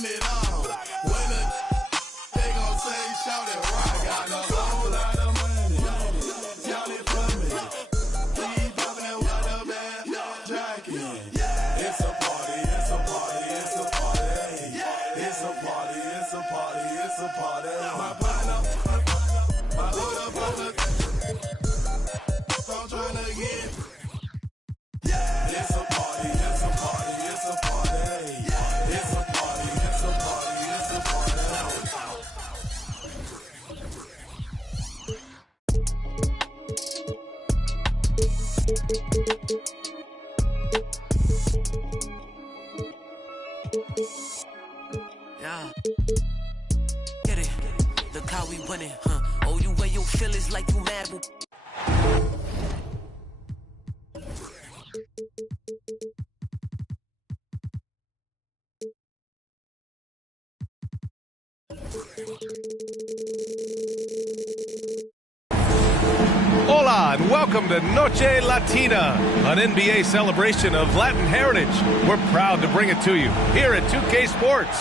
putting it on. When they gon' say, shout it right. I got a whole lot of money. Count it for me. Keep popping with a bad jacket. It's a party, it's a party, it's a party. It's a party, it's a party, it's a party. My partner, my little brother, I'm trying to get. It's a party, it's a party, it's a party. It's a party, it's a party, it's a party. Yeah. Get it. Look how we winning, huh? Oh, you wear your feelings like you mad. Hola and welcome to Noche Latina, an NBA celebration of Latin heritage. We're proud to bring it to you here at 2K Sports.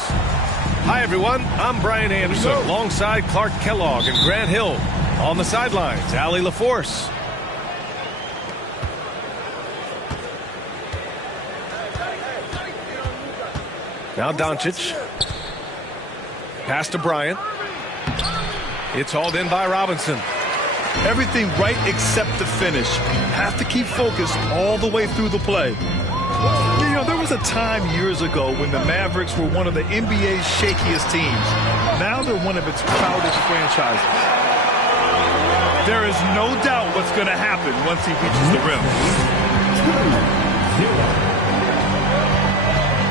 Hi everyone, I'm Brian Anderson alongside Clark Kellogg and Grant Hill. On the sidelines, Allie LaForce. Now Doncic. Pass to Bryant. It's hauled in by Robinson. Everything right except the finish. Have to keep focused all the way through the play. You know, there was a time years ago when the Mavericks were one of the NBA's shakiest teams. Now they're one of its proudest franchises. There is no doubt what's going to happen once he reaches the rim.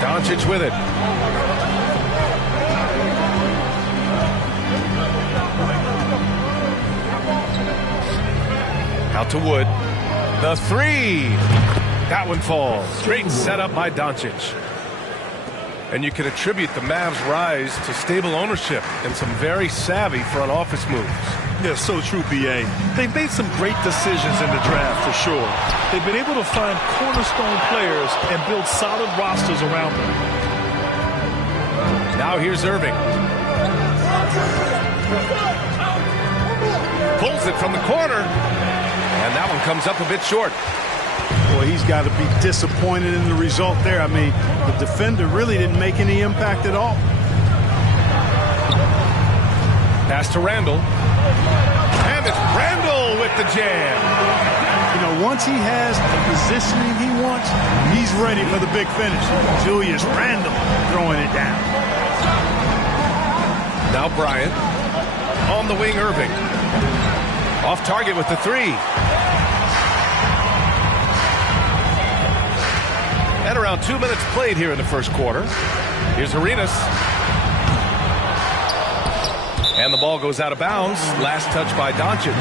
Doncic with it. Out to Wood. The three. That one falls. Great setup by Doncic. And you can attribute the Mavs' rise to stable ownership and some very savvy front office moves. Yeah, so true, B.A. They've made some great decisions in the draft, for sure. They've been able to find cornerstone players and build solid rosters around them. Now here's Irving. Pulls it from the corner. And that one comes up a bit short. Boy, he's got to be disappointed in the result there. I mean, the defender really didn't make any impact at all. Pass to Randall. And it's Randall with the jam. You know, once he has the positioning he wants, he's ready for the big finish. Julius Randall throwing it down. Now Bryant. On the wing, Irving. Off target with the three. And around 2 minutes played here in the first quarter. Here's Arenas. And the ball goes out of bounds. Last touch by Doncic.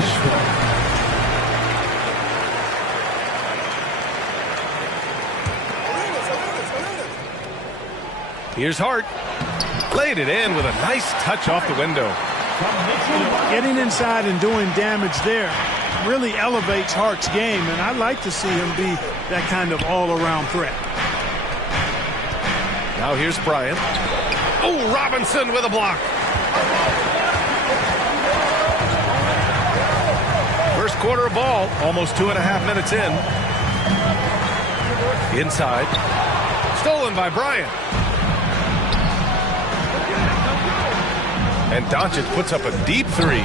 Here's Hart. Played it in with a nice touch off the window. Getting inside and doing damage there really elevates Hart's game, and I'd like to see him be that kind of all-around threat. Now here's Bryant. Oh, Robinson with a block. First quarter of ball, almost 2.5 minutes in. Inside. Stolen by Bryant. And Doncic puts up a deep three.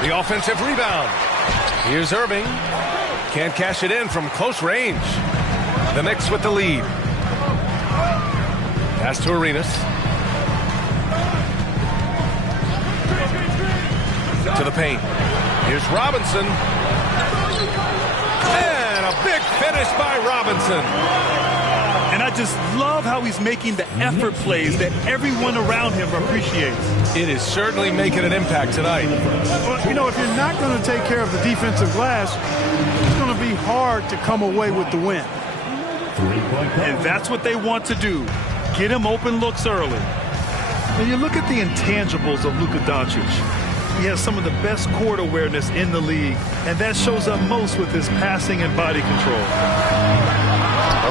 The offensive rebound. Here's Irving. Can't cash it in from close range. The Knicks with the lead. Pass to Arenas. To the paint. Here's Robinson. And a big finish by Robinson. And I just love how he's making the effort plays that everyone around him appreciates. It is certainly making an impact tonight. Well, you know, if you're not going to take care of the defensive glass, it's going to be hard to come away with the win. And that's what they want to do. Get him open looks early. And you look at the intangibles of Luka Doncic. He has some of the best court awareness in the league, and that shows up most with his passing and body control.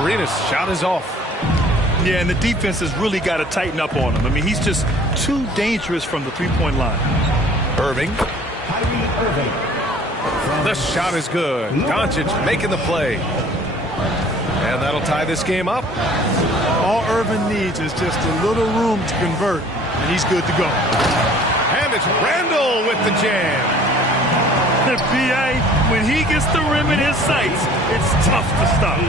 Arenas' shot is off. Yeah, and the defense has really got to tighten up on him. I mean, he's just too dangerous from the three-point line. Irving. The shot is good. Doncic making the play. And that'll tie this game up. All Irvin needs is just a little room to convert, and he's good to go. And it's Randall with the jam. B.A., when he gets the rim in his sights, it's tough to stop.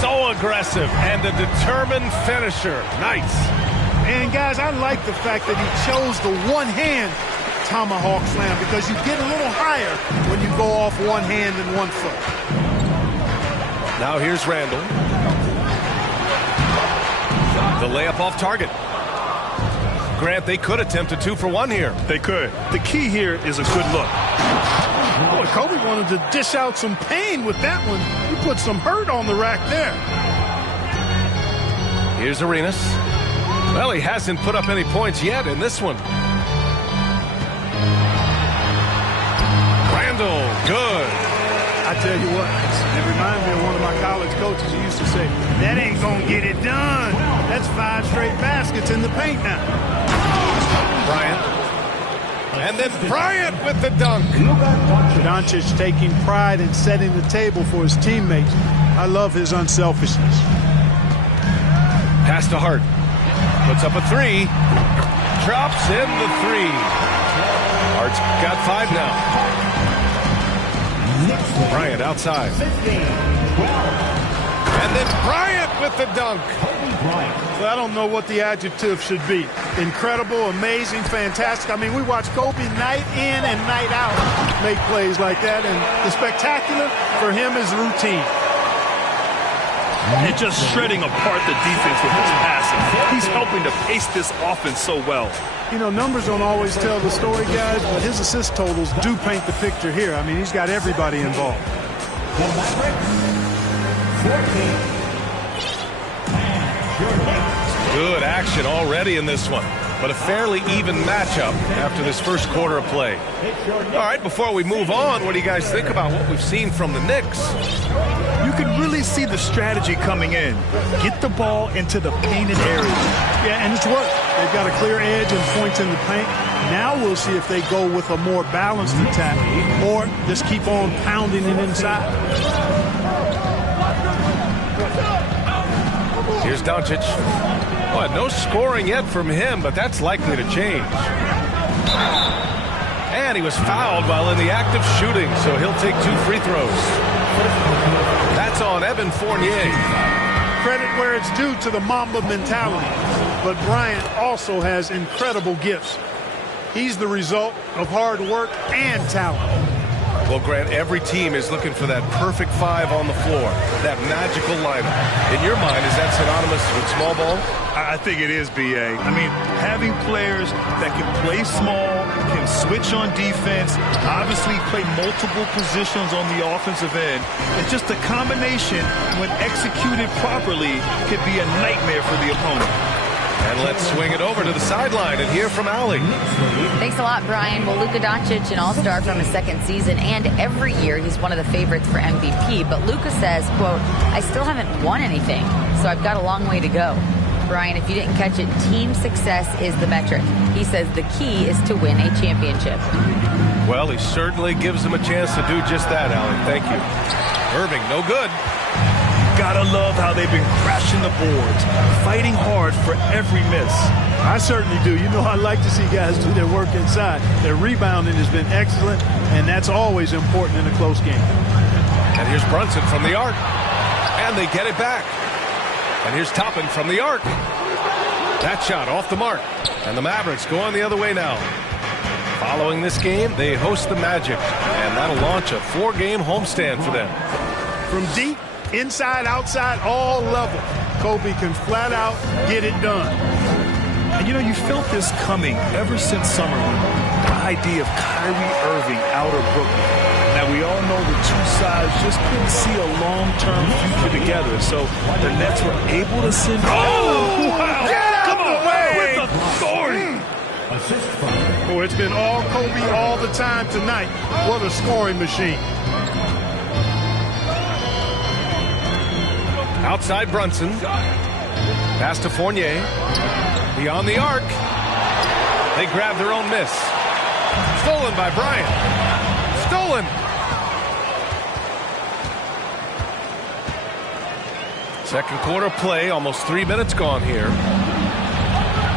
So aggressive and a determined finisher. Nice. And, guys, I like the fact that he chose the one-hand tomahawk slam because you get a little higher when you go off one hand and one foot. Now here's Randall. The layup off target. Grant, they could attempt a 2 for 1 here. They could. The key here is a good look. Oh, Kobe wanted to dish out some pain with that one. He put some hurt on the rack there. Here's Arenas. Well, he hasn't put up any points yet in this one. Randall, good. I tell you what, it reminds me of one of my college coaches who used to say, that ain't gonna get it done. That's 5 straight baskets in the paint now. Bryant. And then Bryant with the dunk. Doncic taking pride in setting the table for his teammates. I love his unselfishness. Pass to Hart. Puts up a 3. Drops in the 3. Hart's got 5 now. Bryant outside. And then Bryant with the dunk. Well, I don't know what the adjective should be. Incredible, amazing, fantastic. I mean, we watch Kobe night in and night out make plays like that, and the spectacular for him is routine. And just shredding apart the defense with his passing. He's helping to pace this offense so well. You know, numbers don't always tell the story, guys, but his assist totals do paint the picture here. I mean, he's got everybody involved. Good action already in this one, but a fairly even matchup after this first quarter of play. All right, before we move on, what do you guys think about what we've seen from the Knicks? You can really see the strategy coming in. Get the ball into the painted areas. Yeah, and it's worked. They've got a clear edge and points in the paint. Now we'll see if they go with a more balanced attack or just keep on pounding it inside. Here's Doncic. Well, no scoring yet from him, but that's likely to change. And he was fouled while in the act of shooting, so he'll take 2 free throws. That's on Evan Fournier. Credit where it's due to the Mamba mentality, but Bryant also has incredible gifts. He's the result of hard work and talent. Well, Grant, every team is looking for that perfect 5 on the floor, that magical lineup. In your mind, is that synonymous with small ball? I think it is, B.A. I mean, having players that can play small, can switch on defense, obviously play multiple positions on the offensive end, it's just a combination, when executed properly, could be a nightmare for the opponent. And let's swing it over to the sideline and hear from Allie. Thanks a lot, Brian. Well, Luka Doncic, an all-star from his second season, and every year he's one of the favorites for MVP. But Luka says, quote, I still haven't won anything, so I've got a long way to go. Brian, if you didn't catch it, team success is the metric. He says the key is to win a championship. Well, he certainly gives them a chance to do just that, Allie. Thank you. Irving, no good. Gotta love how they've been crashing the boards, fighting hard for every miss. I certainly do. You know, I like to see guys do their work inside. Their rebounding has been excellent, and that's always important in a close game. And here's Brunson from the arc. And they get it back. And here's Toppin from the arc. That shot off the mark. And the Mavericks go on the other way now. Following this game, they host the Magic. And that'll launch a 4-game homestand for them. From deep, inside, outside, all level, Kobe can flat out get it done. And you know, you felt this coming ever since summer. The idea of Kyrie Irving out of Brooklyn. Now, we all know the two sides just couldn't see a long-term future together. So the Nets were able to send... Oh, wow! Come on, with authority! Oh, it's been all Kobe all the time tonight. What a scoring machine. Outside Brunson. Pass to Fournier. Beyond the arc. They grab their own miss. Stolen by Bryant. Stolen. Second quarter play, almost 3 minutes gone here.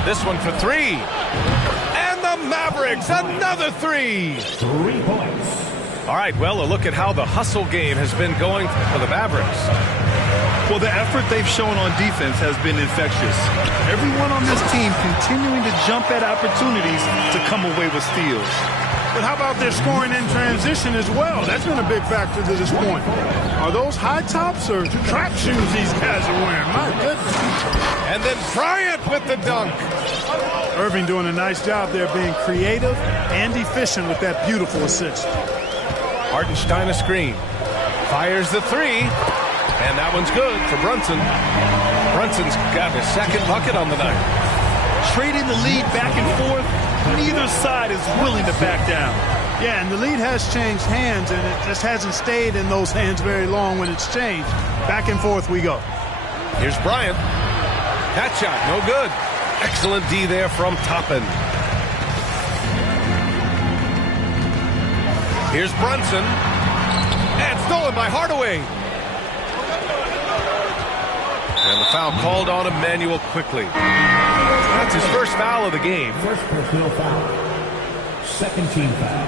This one for three. And the Mavericks, another three. 3 points. All right, well, a look at how the hustle game has been going for the Mavericks. Well, the effort they've shown on defense has been infectious. Everyone on this team continuing to jump at opportunities to come away with steals. But how about their scoring in transition as well? That's been a big factor to this point. Are those high tops or track shoes these guys are wearing? My goodness. And then Bryant with the dunk. Irving doing a nice job there being creative and efficient with that beautiful assist. Hartenstein a screen. Fires the three. And that one's good for Brunson. Brunson's got his second bucket on the night. Trading the lead back and forth. Neither side is willing to back down. Yeah, and the lead has changed hands, and it just hasn't stayed in those hands very long when it's changed. Back and forth we go. Here's Bryant. That shot, no good. Excellent D there from Toppin. Here's Brunson. And stolen by Hardaway. And the foul called on Emmanuel quickly. That's his first foul of the game. First personal foul. Second team foul.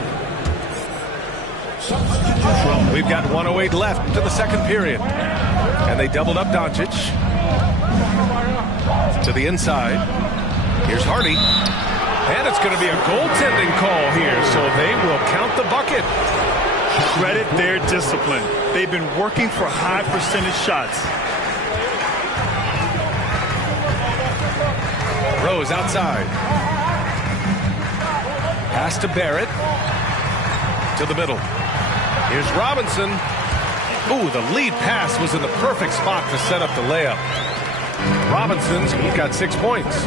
Substitution. We've got 1:08 left to the second period. And they doubled up Doncic. To the inside. Here's Hardy. And it's going to be a goaltending call here, so they will count the bucket. Credit their discipline. They've been working for high percentage shots. Rose outside. Pass to Barrett. To the middle. Here's Robinson. Ooh, the lead pass was in the perfect spot to set up the layup. Robinson's got 6 points.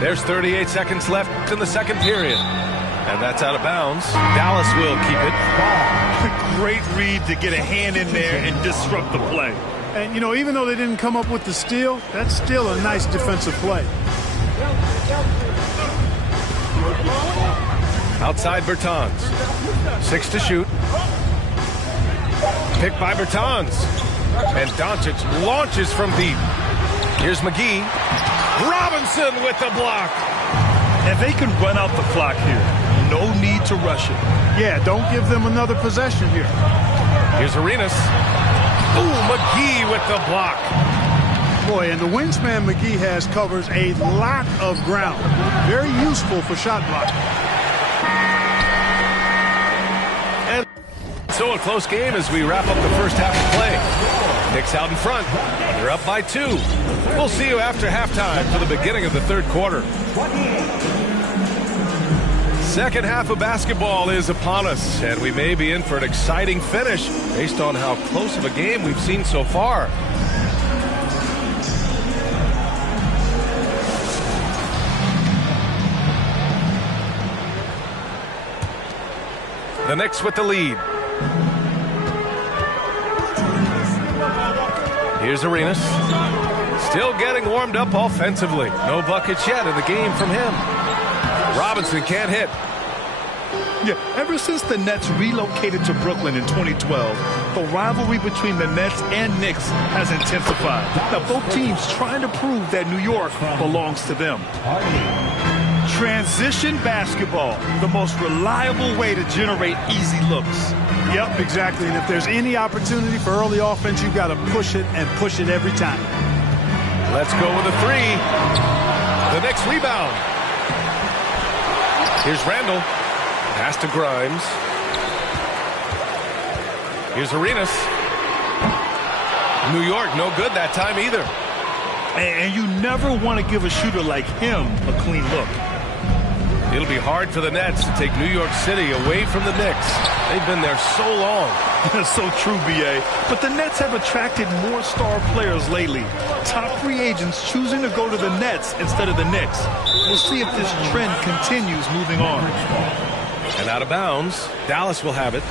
There's 38 seconds left in the second period. And that's out of bounds. Dallas will keep it. Great read to get a hand in there and disrupt the play. And, you know, even though they didn't come up with the steal, that's still a nice defensive play. Outside Bertans. 6 to shoot. Picked by Bertans. And Doncic launches from deep. Here's McGee. Robinson with the block. And they can run out the clock here. No need to rush it. Yeah, don't give them another possession here. Here's Arenas. Ooh, McGee with the block. Boy, and the wingspan McGee has covers a lot of ground. Very useful for shot blocking. And so a close game as we wrap up the first half of play. Knicks out in front. They're up by 2. We'll see you after halftime for the beginning of the third quarter. Second half of basketball is upon us, and we may be in for an exciting finish based on how close of a game we've seen so far. The Knicks with the lead. Here's Arenas. Still getting warmed up offensively. No buckets yet in the game from him. Robinson can't hit. Yeah, ever since the Nets relocated to Brooklyn in 2012, the rivalry between the Nets and Knicks has intensified. Now, both teams trying to prove that New York belongs to them. Transition basketball, the most reliable way to generate easy looks. Yep, exactly. And if there's any opportunity for early offense, you've got to push it and push it every time. Let's go with a 3. The Knicks rebound. Here's Randall. Pass to Grimes. Here's Arenas. New York, no good that time either. And you never want to give a shooter like him a clean look. It'll be hard for the Nets to take New York City away from the Knicks. They've been there so long. So true, B.A. But the Nets have attracted more star players lately. Top free agents choosing to go to the Nets instead of the Knicks. We'll see if this trend continues moving on. And out of bounds, Dallas will have it.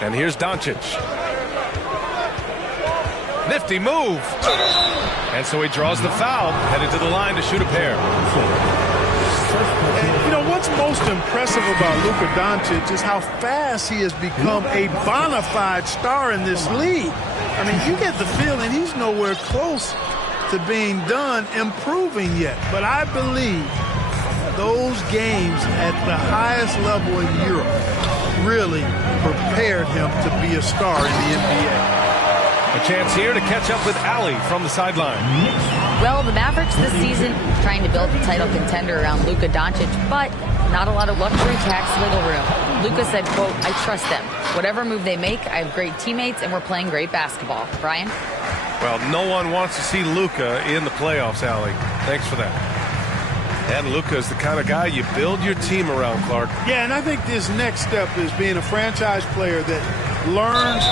And here's Doncic. Nifty move. And so he draws the foul, headed to the line to shoot a pair. And, you know, what's most impressive about Luka Doncic is how fast he has become a bona fide star in this league. I mean, you get the feeling he's nowhere close to being done improving yet. But I believe those games at the highest level in Europe really prepared him to be a star in the NBA. A chance here to catch up with Allie from the sideline. Well, the Mavericks this season trying to build a title contender around Luka Doncic, but not a lot of luxury tax wiggle room. Luka said, quote, I trust them. Whatever move they make, I have great teammates, and we're playing great basketball. Brian? Well, no one wants to see Luka in the playoffs, Allie. Thanks for that. And Luka is the kind of guy you build your team around, Clark. Yeah, and I think this next step is being a franchise player that learns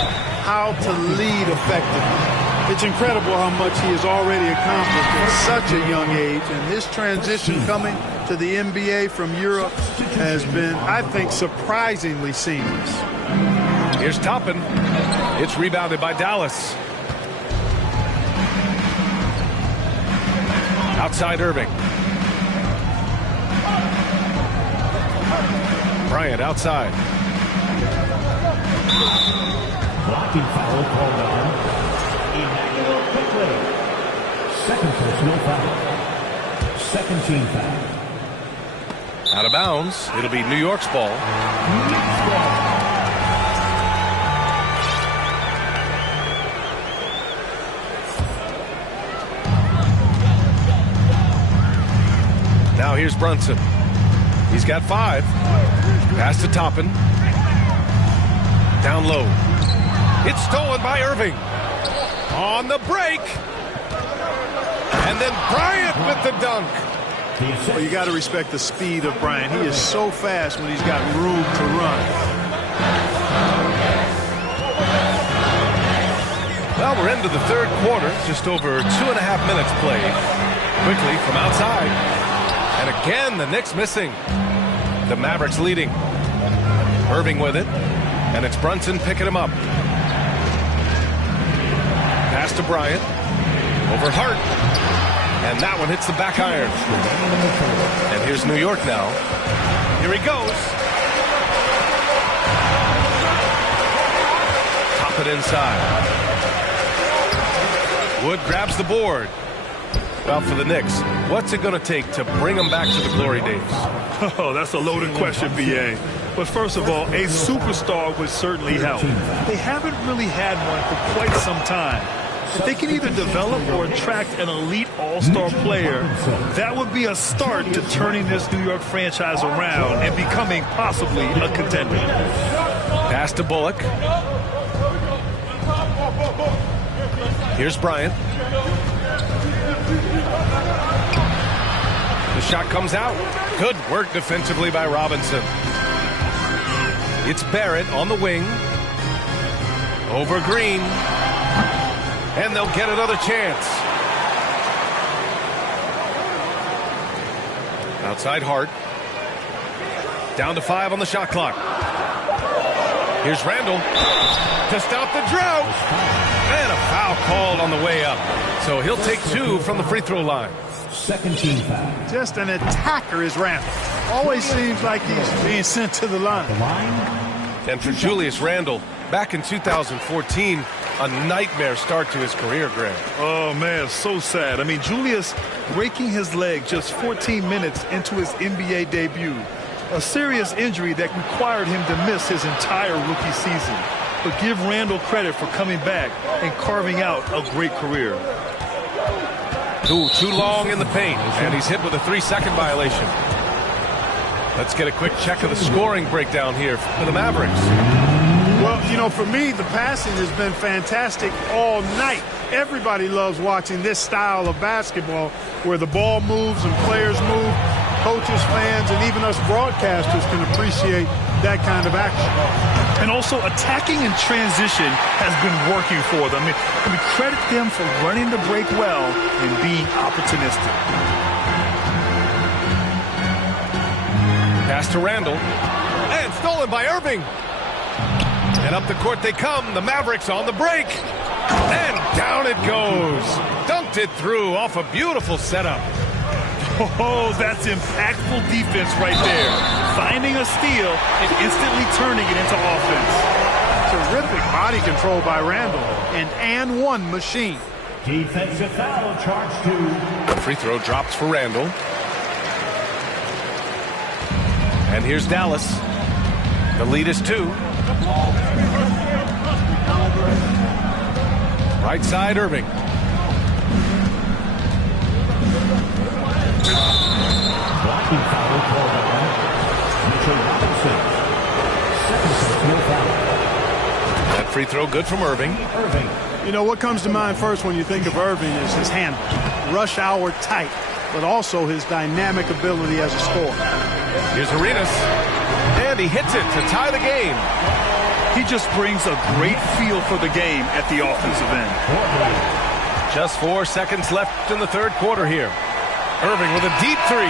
how to lead effectively. It's incredible how much he has already accomplished at such a young age, and his transition coming to the NBA from Europe has been, I think, surprisingly seamless. Here's Toppin. It's rebounded by Dallas. Outside Irving. Bryant outside. Blocking foul called on Emmanuel Quickley. Second personal foul. Second team foul. Out of bounds. It'll be New York's ball. Now here's Brunson. He's got 5. Pass to Toppin. Down low. It's stolen by Irving. On the break. And then Bryant with the dunk. Well, you got to respect the speed of Bryant. He is so fast when he's got room to run. Well, we're into the third quarter. Just over 2.5 minutes played. Quickly from outside. And again, the Knicks missing. The Mavericks leading. Irving with it. And it's Brunson picking him up. Pass to Bryant. Over Hart. And that one hits the back iron. And here's New York now. Here he goes. Top it inside. Wood grabs the board. Well, for the Knicks, what's it going to take to bring them back to the glory days? Oh, that's a loaded question, B.A. But first of all, a superstar would certainly help. They haven't really had one for quite some time. If they can either develop or attract an elite all-star player, that would be a start to turning this New York franchise around and becoming possibly a contender. Pass to Bullock. Here's Bryant. The shot comes out. Good work defensively by Robinson. It's Barrett on the wing. Over Green. And they'll get another chance. Outside Hart. Down to 5 on the shot clock. Here's Randall to stop the drought. And a foul called on the way up. So he'll take 2 from the free throw line. Second team foul. Just an attacker is Randall. Always seems like he's being sent to the line. And for Julius Randle, back in 2014, a nightmare start to his career, Greg. Oh, man, so sad. I mean, Julius breaking his leg just 14 minutes into his NBA debut. A serious injury that required him to miss his entire rookie season. But give Randall credit for coming back and carving out a great career. Too long in the paint, and he's hit with a 3-second violation. Let's get a quick check of the scoring breakdown here for the Mavericks. Well, you know, for me, the passing has been fantastic all night. Everybody loves watching this style of basketball where the ball moves and players move. Coaches, fans, and even us broadcasters can appreciate that kind of action. And also attacking in transition has been working for them. I mean, we credit them for running the break well and being opportunistic. Pass to Randall. And stolen by Irving. And up the court they come. The Mavericks on the break. And down it goes. Dunked it through off a beautiful setup. Oh, that's impactful defense right there. Finding a steal and instantly turning it into offense. Terrific body control by Randall. An and one machine. Defensive foul charged to. The free throw drops for Randall. And here's Dallas. The lead is 2. Right side, Irving. Blocking foul called on Mitchell Robinson. Second personal foul. That free throw good from Irving. Irving. You know, what comes to mind first when you think of Irving is his handle. Rush hour tight, but also his dynamic ability as a scorer. Here's Arenas. And he hits it to tie the game. He just brings a great feel for the game at the offensive end. Just 4 seconds left in the third quarter here. Irving with a deep 3.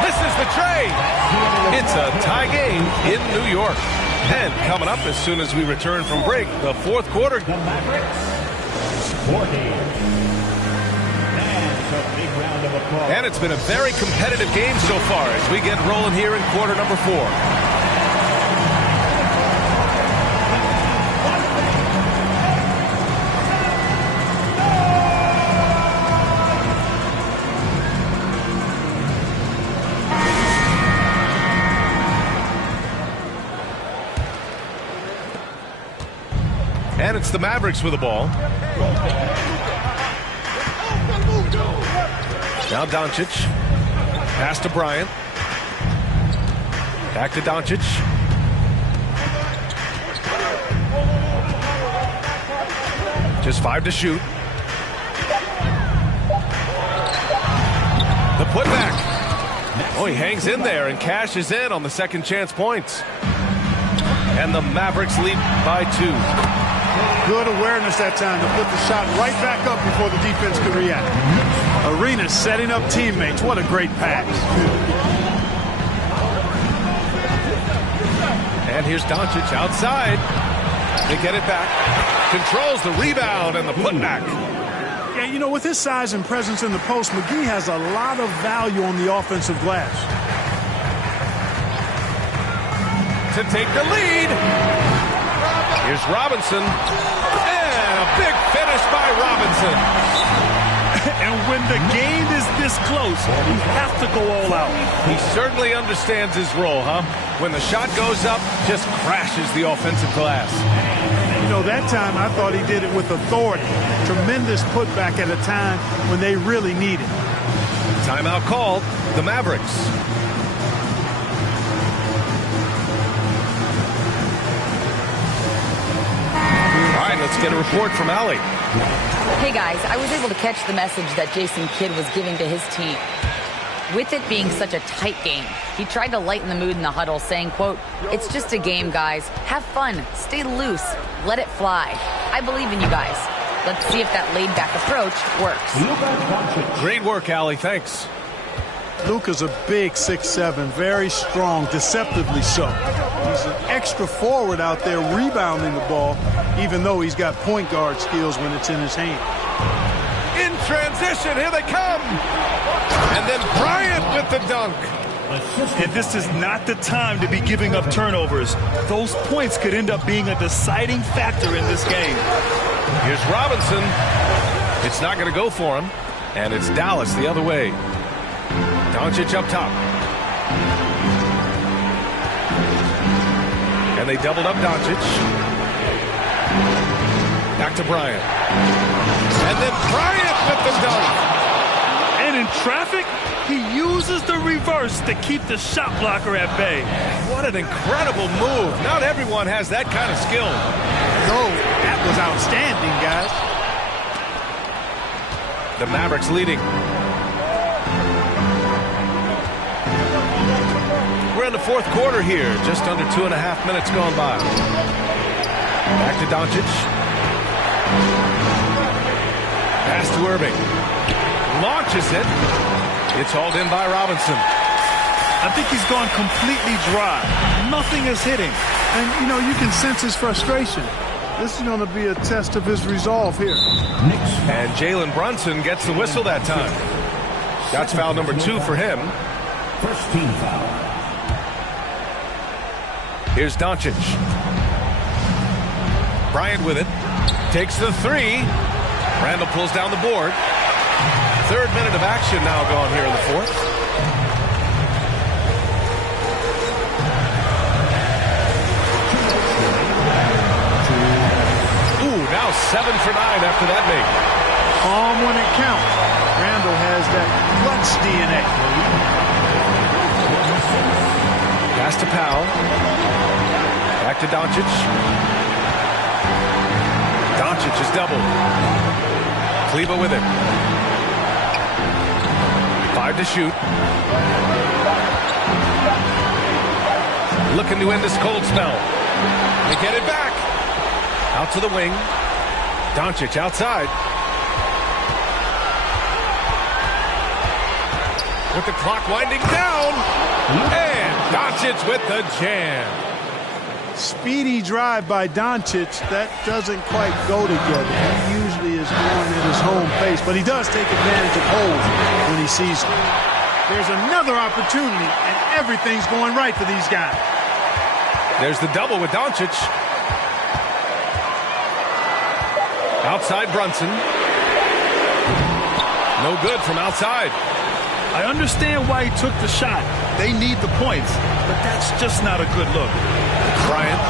Misses the tray. It's a tie game in New York. And coming up as soon as we return from break, the fourth quarter. The Mavericks sporting. And a big round of applause. And it's been a very competitive game so far as we get rolling here in quarter number 4. And it's the Mavericks with the ball. Now Doncic. Pass to Bryant. Back to Doncic. Just 5 to shoot. The putback. Oh, he hangs in there and cashes in on the second chance points. And the Mavericks lead by 2. Good awareness that time to put the shot right back up before the defense could react. Arenas setting up teammates. What a great pass. And here's Doncic outside. They get it back. Controls the rebound and the putback. Yeah, you know, with his size and presence in the post, McGee has a lot of value on the offensive glass. To take the lead. Here's Robinson. And a big finish by Robinson. And when the game is this close, you have to go all out. He certainly understands his role, huh? When the shot goes up, just crashes the offensive glass. You know, that time I thought he did it with authority. Tremendous putback at a time when they really need it. Timeout called. The Mavericks. All right, let's get a report from Allie. Hey guys, I was able to catch the message that Jason Kidd was giving to his team. With it being such a tight game, he tried to lighten the mood in the huddle, saying, quote, "It's just a game, guys. Have fun. Stay loose. Let it fly. I believe in you guys. Let's see if that laid-back approach works." Great work, Allie. Thanks. Luka's a big 6'7", very strong, deceptively so. He's an extra forward out there rebounding the ball, even though he's got point guard skills when it's in his hand. In transition, here they come. And then Bryant with the dunk. And this is not the time to be giving up turnovers. Those points could end up being a deciding factor in this game. Here's Robinson. It's not going to go for him. And it's Dallas the other way. Doncic up top. And they doubled up Doncic. Back to Bryant. And then Bryant with the dunk. And in traffic, he uses the reverse to keep the shot blocker at bay. What an incredible move. Not everyone has that kind of skill. No, that was outstanding, guys. The Mavericks leading. We're in the fourth quarter here. Just under 2.5 minutes gone by. Back to Doncic. Pass to Irving. Launches it. It's hauled in by Robinson. I think he's gone completely dry. Nothing is hitting. And, you know, you can sense his frustration. This is going to be a test of his resolve here. And Jalen Brunson gets the whistle that time. That's foul number 2 for him. First team foul. Here's Doncic. Bryant with it. Takes the 3. Randall pulls down the board. 3rd minute of action now gone here in the 4th. Now 7 for 9 after that make. Calm when it counts. Randall has that clutch DNA. Pass to Powell. Back to Doncic. Doncic is doubled. Kleber with it. 5 to shoot. Looking to end this cold spell. They get it back. Out to the wing. Doncic outside. With the clock winding down. And Doncic with the jam. Speedy drive by Doncic. That doesn't quite go together. He usually is going at his home pace, but he does take advantage of holes when he sees them. There's another opportunity, and everything's going right for these guys. There's the double with Doncic. Outside Brunson. No good from outside. I understand why he took the shot. They need the points, but that's just not a good look. Bryant.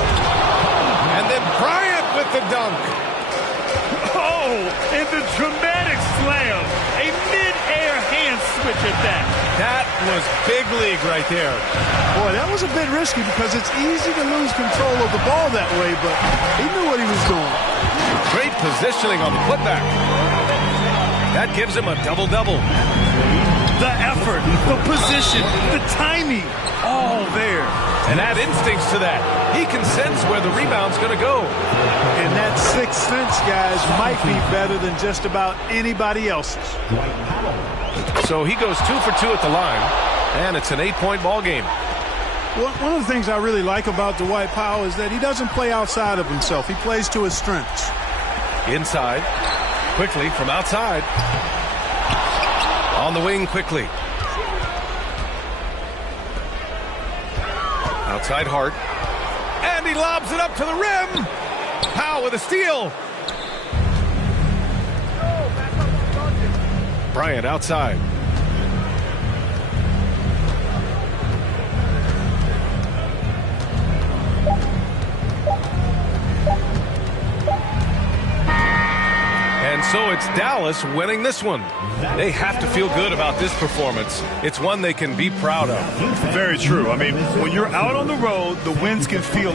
And then Bryant with the dunk. Oh, and the dramatic slam. A mid-air hand switch at that. That was big league right there. Boy, that was a bit risky because it's easy to lose control of the ball that way, but he knew what he was doing. Great positioning on the putback. That gives him a double-double. The effort, the position, the timing, all there. And add instincts to that. He can sense where the rebound's going to go. And that sixth sense, guys, might be better than just about anybody else's. So he goes 2 for 2 at the line, and it's an 8-point ball game. One of the things I really like about Dwight Powell is that he doesn't play outside of himself. He plays to his strengths. Inside, quickly from outside. On the wing quickly. Outside Hart. And he lobs it up to the rim. Powell with a steal. Bryant outside. And so it's Dallas winning this one. They have to feel good about this performance. It's one they can be proud of. Very true. I mean, when you're out on the road, the wins can feel